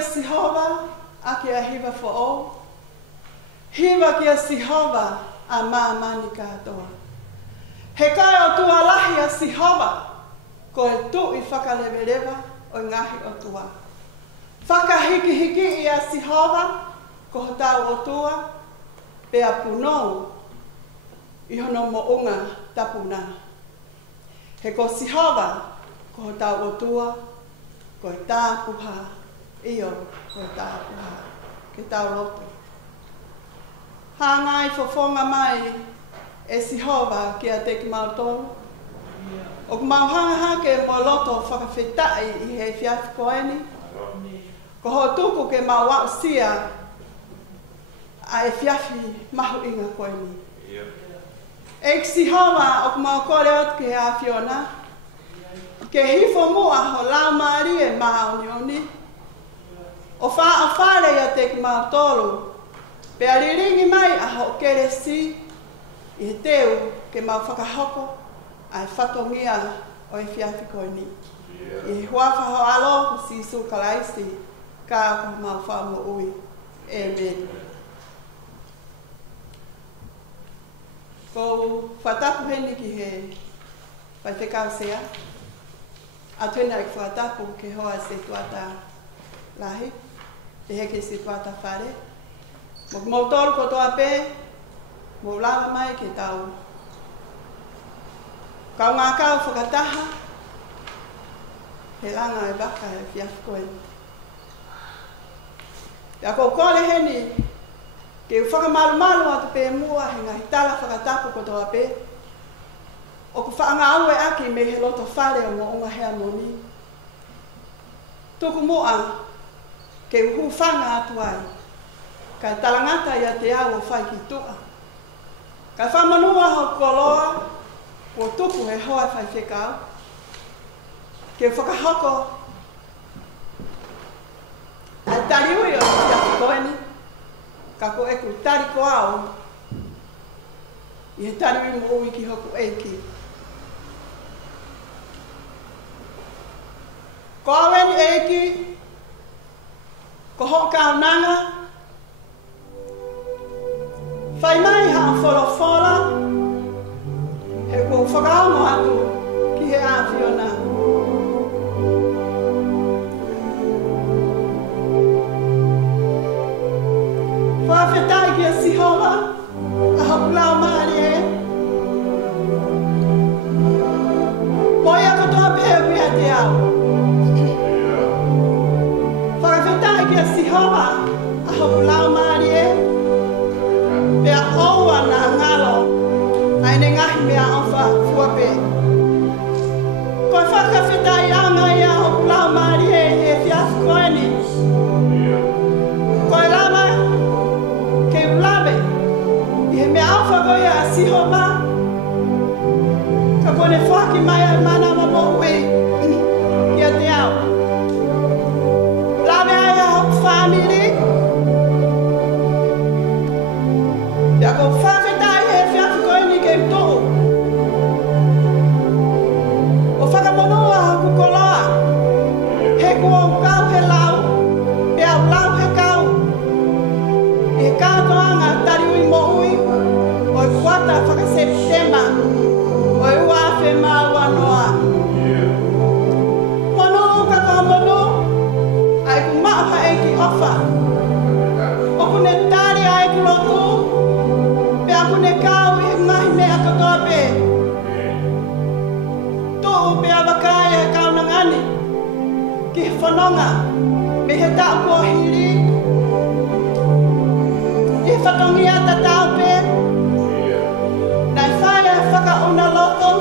kia Sihova a kia hiva fo'o. Hiva kia Sihova a mani katoa. He kai o tua lahi a Sihova ko e tu I whakalewelewa o ngahi o tua. Whakahiki I a Sihova ko tau o tua pea punou I hono mo unga tapuna. He ko Sihova ko tau o tua ko e tā puha io ko e tā puha ke tau loto. Hangai fofonga mai e Sihova ki a te ki mautonu. O ku mauhanga hake mo loto whakawhetai I he whiawhi koeni. Ko ho tuku ke mauau sia a e whiawhi mahu inga koeni. E Sihova o ku maukore atu ke a Fiona. Ke hifo mua ho lau maari e maha unioni. O wha a whare ia te ki mautolu. Pe a riringi mai a ho kere si I he teu ke mau whakahoko a e whatongia o e whiawhi koeni. I he huawha ho alo ku si su kalaisi ka ku mau whamo ui. Amen. Ko whatapu heni ki he pai te kausea. A tuina I whatapu ke hoa se tuata lahi. Te heke se tuata whare. Mo mautolu ko toa pe. Mo lawa mai ke tau. Kau ngā kau whakataha. He langa e waka e whiawhi koeni. Pea ko kore heni. Ke whakamalu atu pe mua he ngahi tala whakatapu ko toa pe. O ku whaanga au e aki me he loto whare o mo unga hea moni. Tuku mua ke uhu whanga atu ai. Ka talangata ia te au o whai ki tua. Ka whamanua ho koloa o tuku he hoa whai whekau. Ke whakahoko a tari ui o whiawhi koeni. Ka ko eku tari ko au. I he tari ui mo ui ki hoku eiki. Ko aweni eiki. Ko hoka nanga. Whai mai ha wholofola. He ko whakaono atu ki he a Fiona. Whawhetai ki a Sihova. A hapu lau maari e. Moi a katoa pēo pia te au. Whawhetai ki a Sihova. A hapu lau maari e. Pea oua na ngalo. Ai ne ngahi mea awha fuape. Koe whakawhetai anga ia hoku lau maari e he whiawhi koeni. Koe lama ke ulabe. I he mea awha goia a Sihova. Ka kone whaki mai a mana mamo ui. Ia te au. Lawe ai a hoku whamiri. Ia ko whawhetai he whiawhi koeni ke utohu. O whakamonua haku koloa. He kua ukau he lau. Pe au lau he kau. I he kātoanga tari ui mo ui. O i kuata whakaseptema. O i uawhe maua noa. Mono ka kua mono. Ai ku maaha e ki ofa. O kune tari ai ku lotu. Pe aku ne kau I ngahi mea katoa pe. Tuu pe awakai he kau nangani. Ki he whanonga. Me he tau kua hiri. I he whatongia ta tau pe. Nai whai e whakauna loto.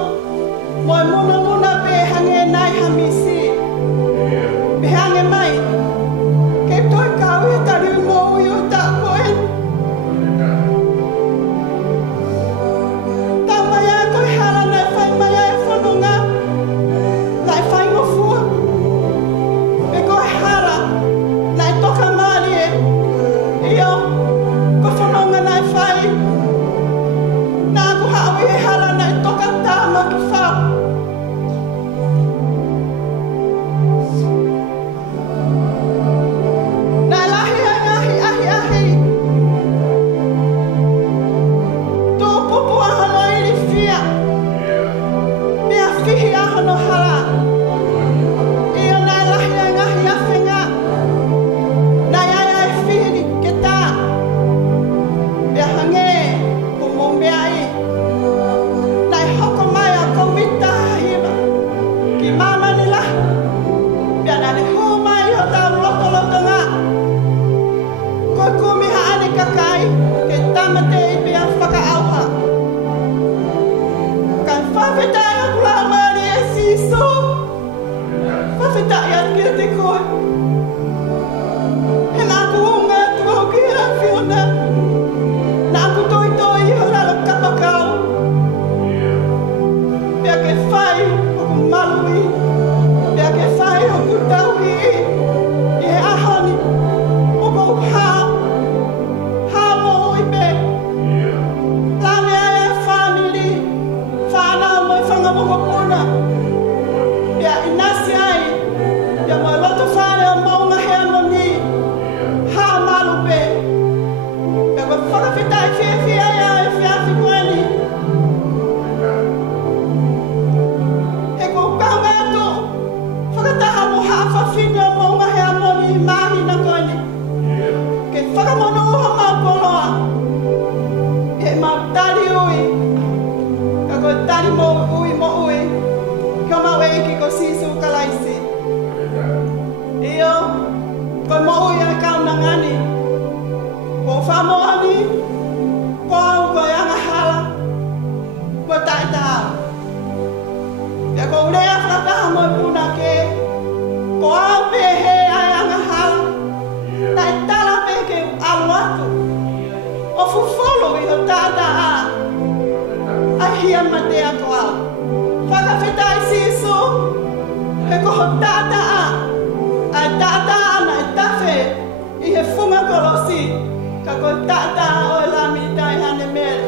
Mo e muna pe hange nai hamisi. Me hange mai. Ke toi kau he tari mo ui o tau koe. Tau mai a koe hala nai whai mai a e whanonga. Nai whai ngofua. Me koe hala. Nai toka maari e. Io. Ko whanonga nai whai. Nā ku hawi e hala nai toka tāma ki whau. whakawhita ia kia te koe. He nā kuhunga tua ki a whiona. Nā ku toi toi i ho lalo kapakau. Pea ke whai o ku malui. Pea ke whai o ku tauhi. I he ahoni. O kou hā. Hā mo ui pe. Lame ai e family. Whanau mo i whangamoko puna. Pea inasi ai. Pea mo i loto whare o maunga hea mo ni. Hā malu pe. Pea ko whakawhitai whiawhia ia e whiawhi koeni. He ko kaunga atu. Whakataha mo haa whawhine o maunga hea mo ni mahi na koeni. Ke whakamono uha mau koloa. He mau tari ui. Ka koe tari mo ui mo ui. Ka mau eiki ko sisu kalaisi. Iyo, koe mo ui a kauna ngani. Ko whamoani. Ko au koe anga hala. Ko tai taha. Ia ko urea whakataha mo i puna ke. Ko au pe he ai anga hala. Tai tala pe ke alu atu. O fufolo i ho tata a. Ai hia matea ko au. Whakawhitai sisu. He ko ho tata a. Ai tata ana i tafe. I he funga kolosi. Ka ko tata a o e lami tai hane mere.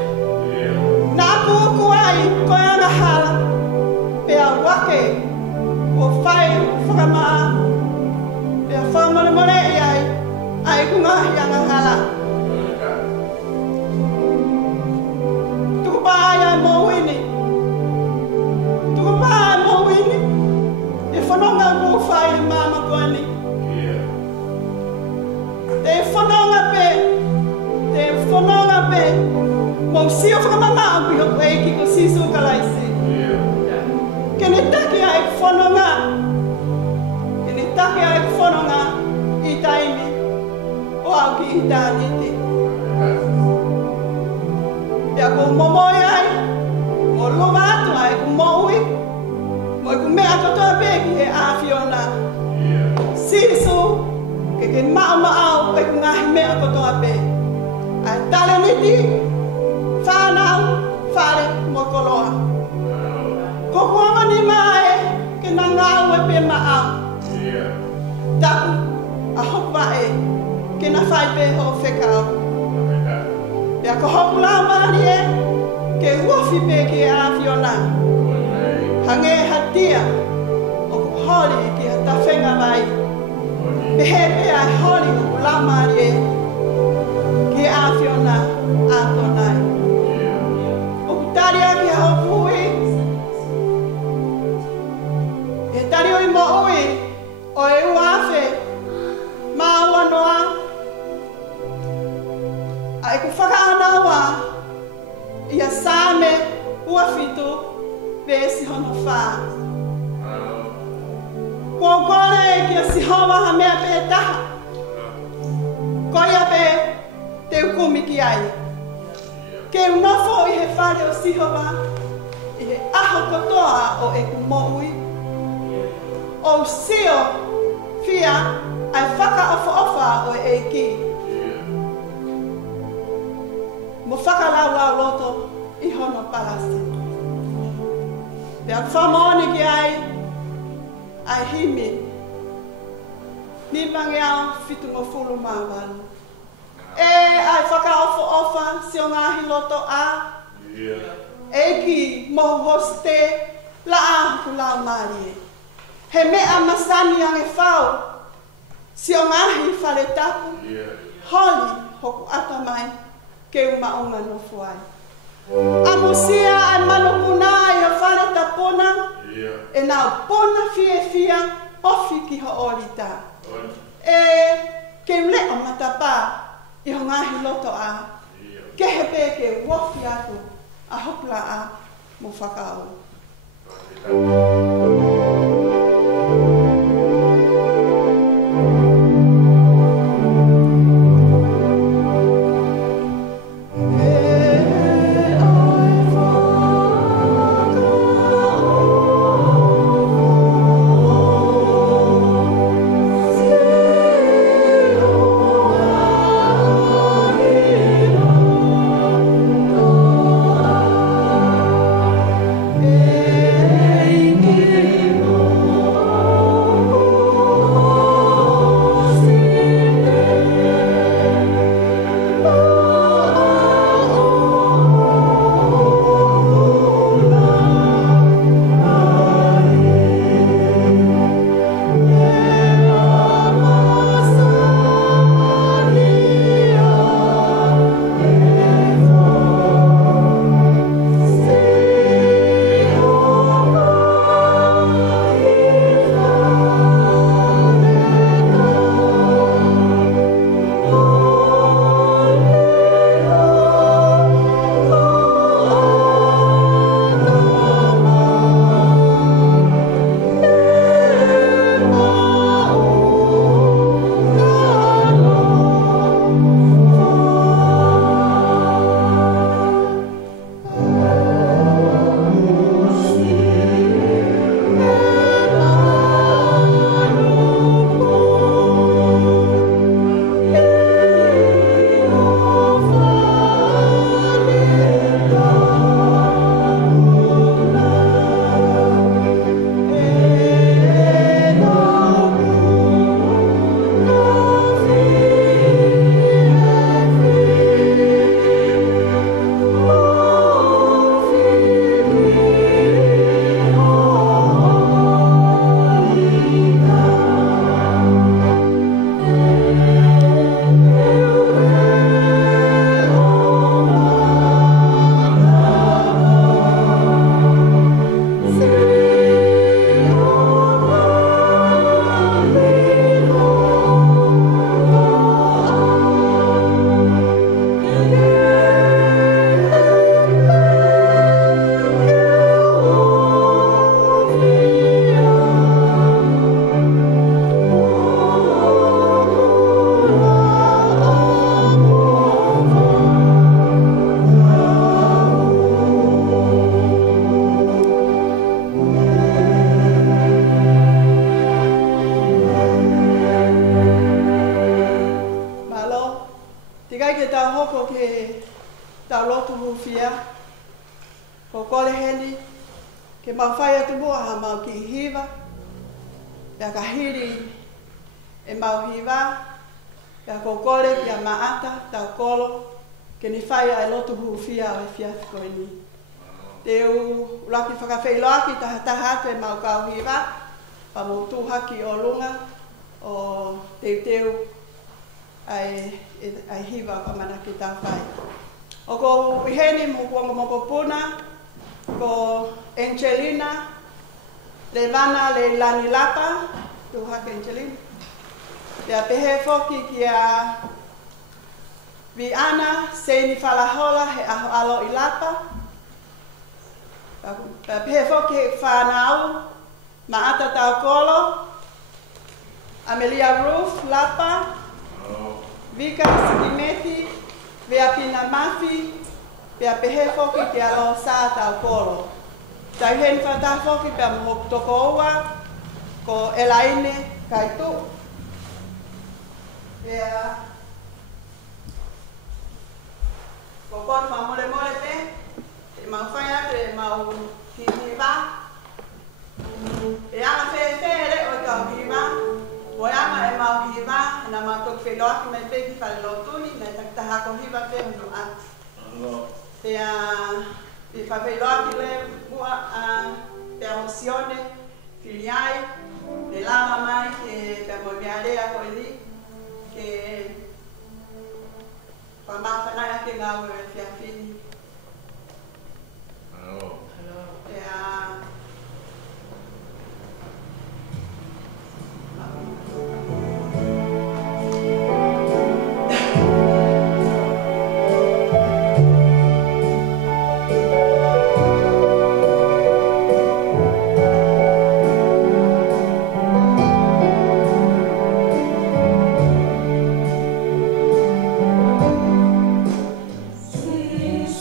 Nā kuku ai ko e anga hala. Pea wake. Ko whai whakamaa. Pea whamare more i ai. Ai kungahi anga hala. Tuku paa ai mo wini. Tuku paa ai mo wini. E whanonga ko whai i mama koeni. Te whanonga pe. Te whanonga pe. Mo sio whakamama au ki hoko eiki ko sisu kalaisi. Kene take ai whanonga. Kene take ai whanonga i taimi. O au ki i tāniti. Pea ko momoi ai. Mo luma atu ai ku moui. Mo i ku mea katoa pe ki he āwhiona. Sisu. Ke mau maau pe ku ngahi mea katoa pe. Ai tale niti. Whanau. Whare mo koloa. Ko kuanga ni mae. Ke na ngau e pe maau. Taku. A hokwa e. Ke na whai pe ho whekau. Pea ko hoku lau maari e. Ke uofi pe ki e āwhiona. Hange hatia. O ku hori ki a tawhenga mai. Pehe pe a hori o ku lau maari e. Ki e āwhiona ātonai. O ku tari a ki a hoku ui. E tari ui mo ui. O e uawhe. Māua noa. Ai ku whakaanaua. Ia sāme uawhitu. Vesi hono whā. Ko kore ki a sihowa ha mea pe taha. Koia pe te ukumi ki ai. Ke unofo i he whare o sihowa. I he aho kotoa o e ku moui. O sio fia ai whaka ofa ofa o e ki. Mo whakalau lau loto i hono palasi. Pea whamoni ki ai himi. Ni mangi au fitu mo fulu mawalu. E ai whaka ofa ofa si o ngahi loto a. E ki mo hoste la a ku lau marie. He mea masani ange whau. Si o ngahi whare tapu. Holi hoku ata mai. Ke umaunga no fuai. Amusia ai manopuna i o whare tapona. E nau pona fie fia ofi ki ho orita. E ke ule o matapa i ho ngahi loto a. Ke he pe ke wofi atu a hopla a mo whakao. tau lotu hufia. Ko kole heni, ke mau whai atu mua ha mau ki hiva. Pea ka hiri e mau hiva. Pea ko kole pia maata tau kolo. Ke ni whai ai lotu hufia o e fiafi koe ni. Te u laki whakawhailoaki taha atu e mau kau hiva. Pa mo tūhaki o lunga o teu ai hiva o manaki tā whai. O ko iheni mo kuanga mo puna, ko Angelina, le vana le lani lapa, tūhaki Angelina. Pea pehe foki ki a Viana, seini whalahola he aho alo i lapa. Pea pehe foki he whanau, maata tau kolo, Amelia Ruth, Lapa, Vika Sikimeti, Vea Pina Mafi, Vea Pehe Foki ki alo sa tau kolo. Tau hen whata foki pea mo toko oua, ko Elaine Kaitu. Vea, ko kon ma mole mole pe, e mau whaia pe mau hihiva. E anga whewhere o tau hiva, o anga e mau hiva, na mau tok wheloaki mai peki whale lotuni, na taktaha ko hiva pe hunu atu. Pea, i whawheloaki le mua pea mosione, filiai, le lama mai ke pea mo mearea ko ili, ke whamawhanai ake ngau e whiawhini. Pea, Sis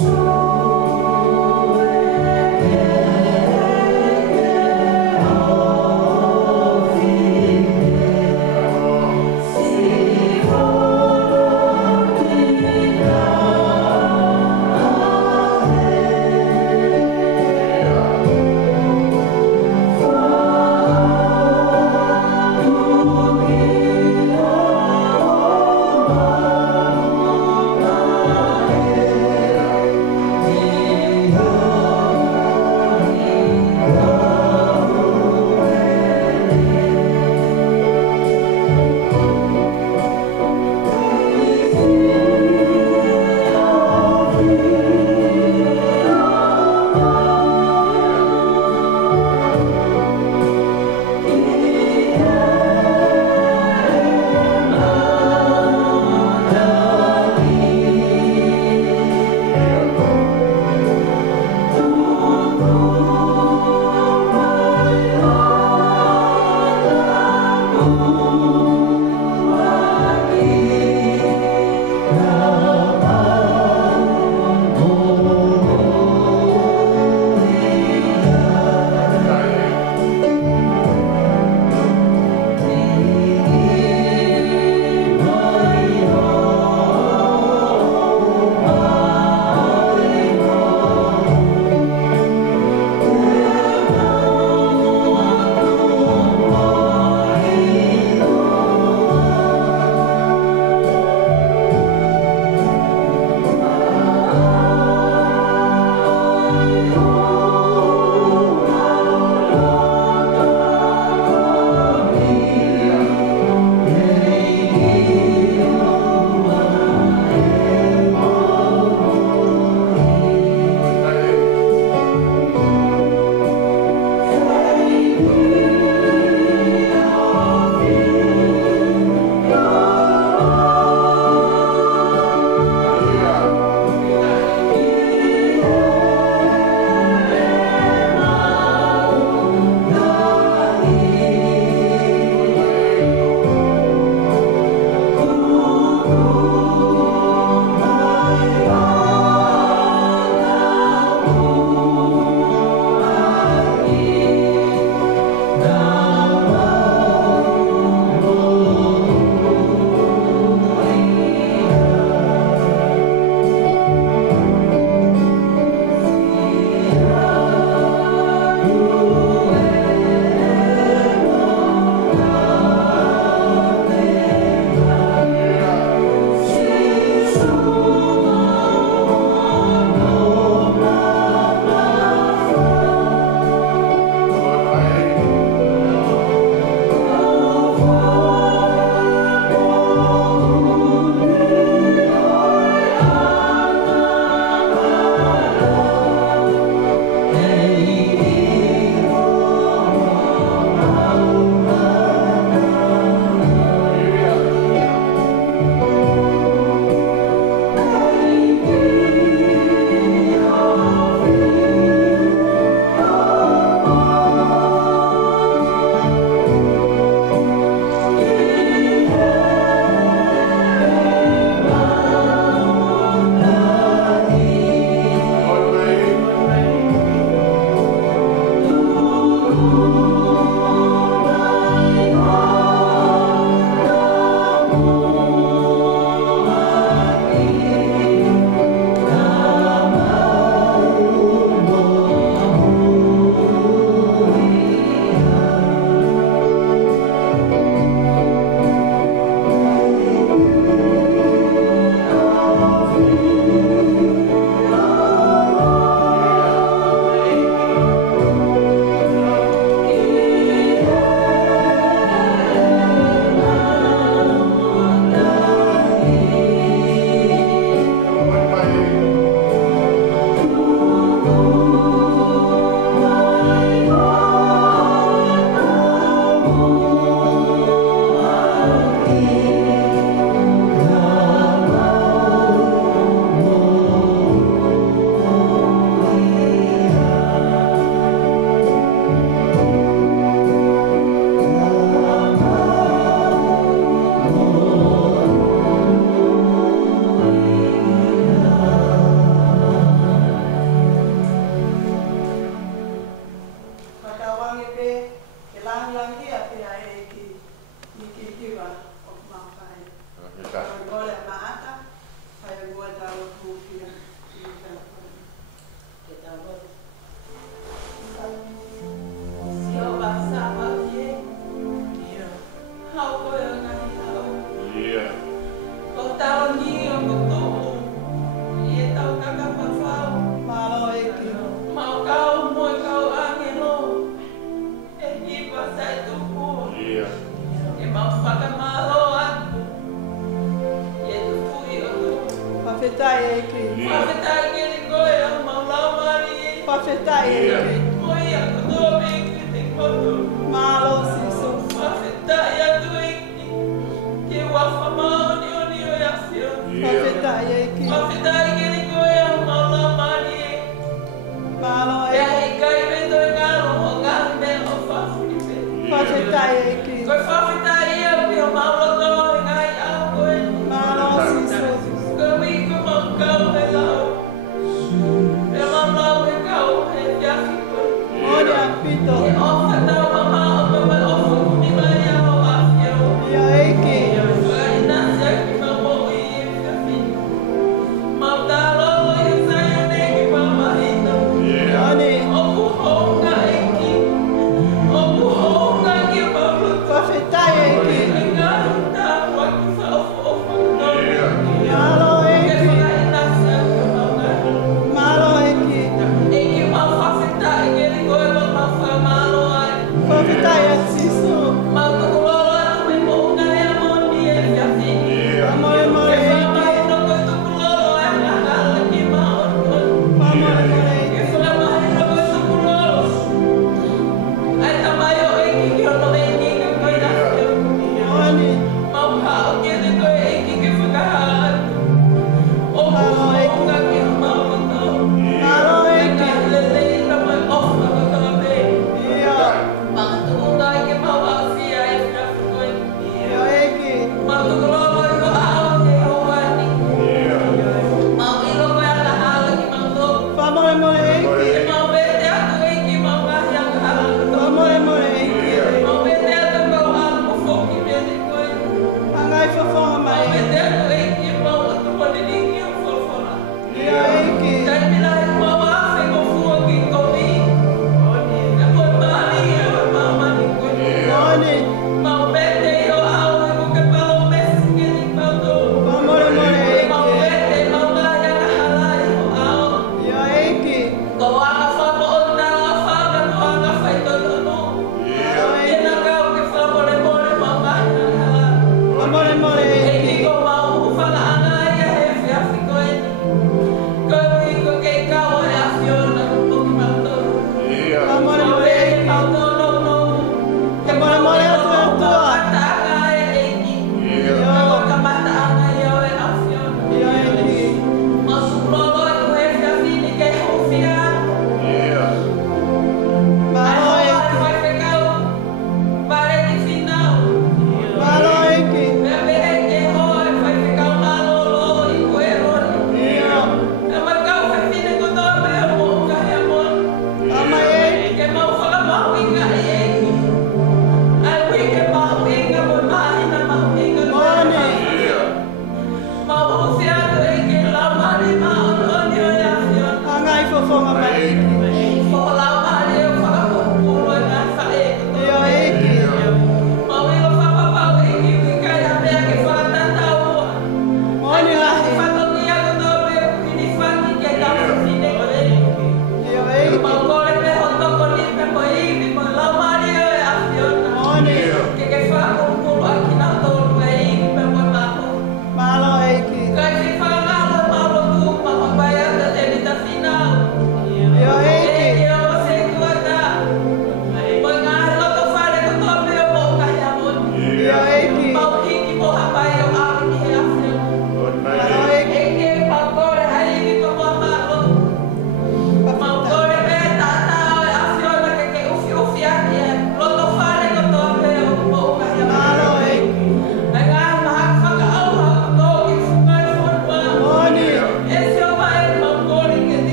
Profetai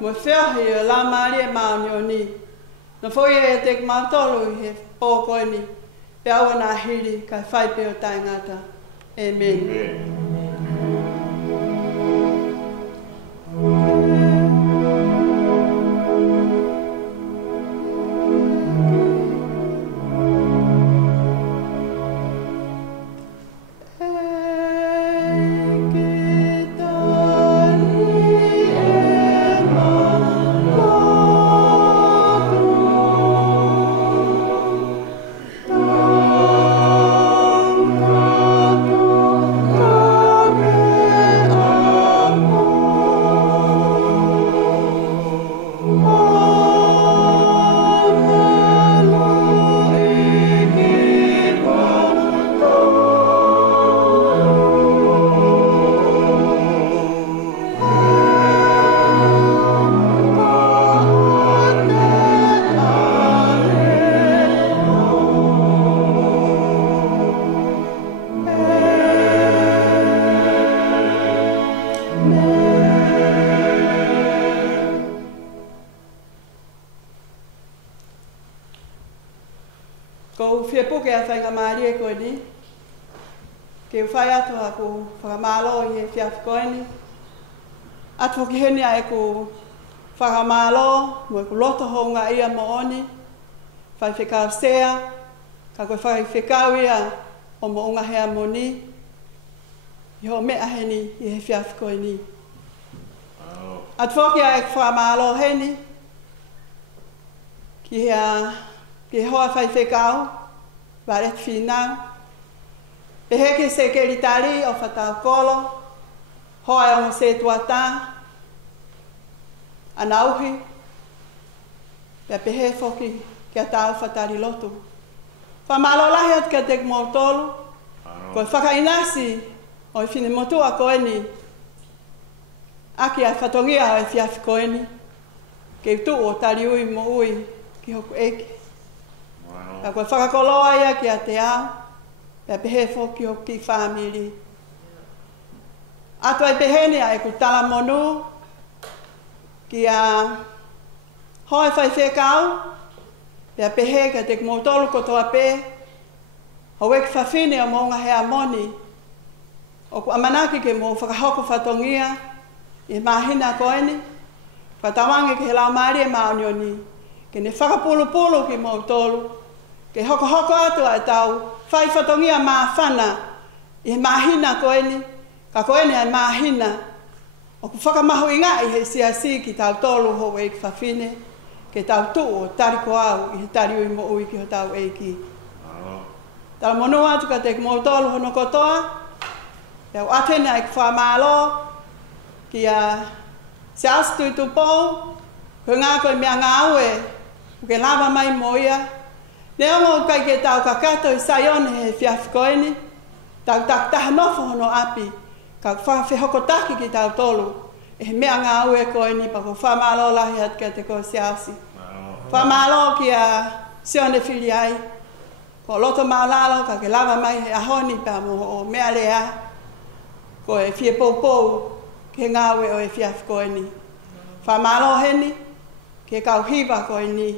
Mo whiahi o la maria maoni o ni. Na foi e te matolo he pōko ni. Pe awa nā hiri kai whai pe o taingata. Amen. Ko fia puke a whainga maari e koe ni. Ke u whai atu a ko whakamalo i he fia koe ni. Atu ki heni a e ko whakamalo, mo e ko loto honga ia mo oni. Whai whikau sea, ka koe whai whikau ia o mo unga hea mo ni. I ho mea heni i he fia koe ni. Atu ki a e ko whakamalo heni. Ki hoa whai whekau, waret whinau. Pe heke se keritari o whatau kolo, hoa e o se tuata, anauhi, pe pehe foki kia tau whatari lotu. Whamalo lahi at ka tek mautolu, koe whakainasi o i whine motua koe ni, aki a whatongia o e whiafi koe ni, ke tu o tari ui mo ui ki hoku eki. Ka koe whakakoloa ia ki a te au, pia pehe foki o ki whamiri. Ato ai pehene a e ku tala monu, ki a hoi whai whekau, pia pehe ka te kumotolu kotoa pe, ho weki whawhine o monga hea moni, o ku amanaki ke mo whakahoko whatongia, i mahina koeni, whatawange ke he lau maari e maonioni, ke ne whakapulu ki mo tolu, ke hoko atu a tau, whai whatongia maa whana, i he mahina koeni, ka koeni ai mahina, o ku whakamahu inga i he siasi ki tau tolu ho e ki whawhine, ke tau tu o tariko au i he tari ui mo ui ki ho tau eiki. Tala monu atu ka te ki mo tolu hono kotoa, e au atena e ki whamalo, ki a se astu i tupou, ko ngā koe mea ngā aue, ke lava mai mo ia, ne ongo kai ke tau kakato i saione he whiafi koeni, tau taktaha nofo hono api, ka whewhokotaki ki tau tolu, e he mea ngā ue koeni, pa ko whamalo lahi at kia te koe siasi. Whamalo ki a sione whili ai, ko loto maulalo, ka ke lava mai he ahoni pa mo o mea lea, ko e whie poupou, ke ngā ue o e whiafi koeni. Whamalo heni, ke kau hiva koeni,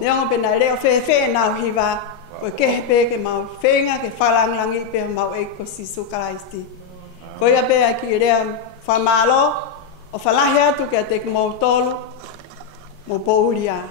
ne ongo pena leo whewhe nau hiva, ko kehe pe ke mau whenga, ke whalanglangi pe mau e ko Sisu Karaisti. Ko ia pe ki rea whamalo, o whalahi atu ke te mo tolu, mo pouria.